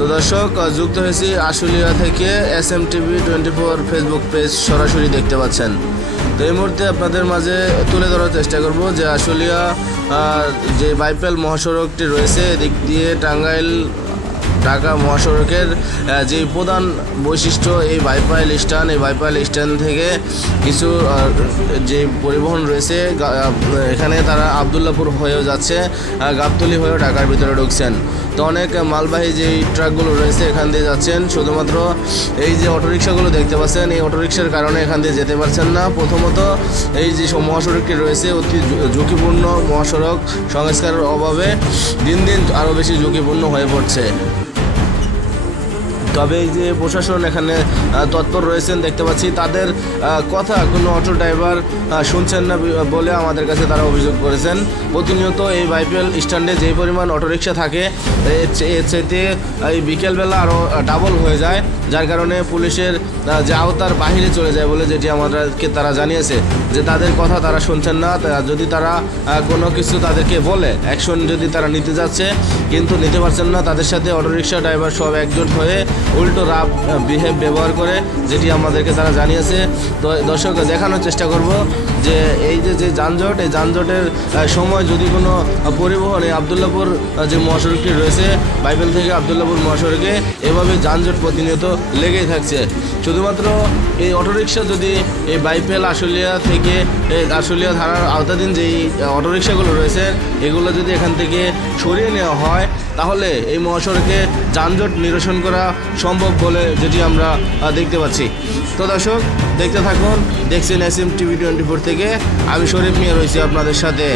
তো দর্শক যুক্ত হয়েছি আশুলিয়া থেকে SMTV24 ফেসবুক পেজ সরাসরি দেখতে পাচ্ছেন। তো এই মুহূর্তে আপনাদের মাঝে তুলে ধরার চেষ্টা করব যে আশুলিয়া যে বাইপাইল মহাসড়কটি রয়েছে এদিক দিয়ে টাঙ্গাইল ঢাকা মহাসড়কের যে প্রধান বৈশিষ্ট্য এই বাইপাইল স্ট্যান্ড থেকে কিছু যে পরিবহন রয়েছে এখানে তারা আবদুল্লাপুর হয়েও যাচ্ছে, গাবতলী হয়েও ঢাকার ভিতরে ঢুকছেন। তো অনেক মালবাহী যে ট্রাকগুলো রয়েছে এখান দিয়ে যাচ্ছেন, শুধুমাত্র এই যে অটোরিকশাগুলো দেখতে পাচ্ছেন এই অটোরিকশার কারণে এখান দিয়ে যেতে পারছেন না। প্রথমত এই যে মহাসড়কটি রয়েছে অতি ঝুঁকিপূর্ণ মহাসড়ক, সংস্কারের অভাবে দিন দিন আরও বেশি ঝুঁকিপূর্ণ হয়ে পড়ছে। তবে এই যে প্রশাসন এখানে তৎপর রয়েছেন দেখতে পাচ্ছি, তাদের কথা কোনো অটো ড্রাইভার শুনছেন না বলে আমাদের কাছে তারা অভিযোগ করেছেন। প্রতিনিয়ত এই বাইপাইল স্ট্যান্ডে যে পরিমাণ অটোরিকশা থাকে এর চাইতে এই বিকেলবেলা আরও ডাবল হয়ে যায়, যার কারণে পুলিশের যে আওতার বাহিরে চলে যায় বলে যেটি আমাদেরকে তারা জানিয়েছে যে তাদের কথা তারা শুনছেন না। যদি তারা কোনো কিছু তাদেরকে বলে অ্যাকশন যদি তারা নিতে যাচ্ছে কিন্তু নিতে পারছেন না, তাদের সাথে অটোরিকশা ড্রাইভার সব একজোট হয়ে উল্টো রাফ ব্যবহার করে, যেটি আমাদেরকে তারা জানিয়েছে। তো দর্শক দেখানোর চেষ্টা করব যে এই যে যানজট, এই যানজটের সময় যদি কোনো পরিবহনে আবদুল্লাপুর যে মহাসড়কটি রয়েছে বাইপাইল থেকে আবদুল্লাপুর মহাসড়কে এভাবে যানজট প্রতিনিয়ত লেগেই থাকছে। শুধুমাত্র এই অটোরিকশা যদি এই বাইপাইল আশুলিয়া থেকে আশুলিয়া থানার আওতাধীন যেই অটোরিকশাগুলো রয়েছে এগুলো যদি এখান থেকে সরিয়ে নেওয়া হয় তাহলে এই মহাসড়কে যানজট নিরসন করা সম্ভব বলে যেটি আমরা দেখতে পাচ্ছি। তো দর্শক দেখতে থাকুন, দেখছেন SMTV24 থেকে, আমি শরীফ মিয়া রয়েছি আপনাদের সাথে।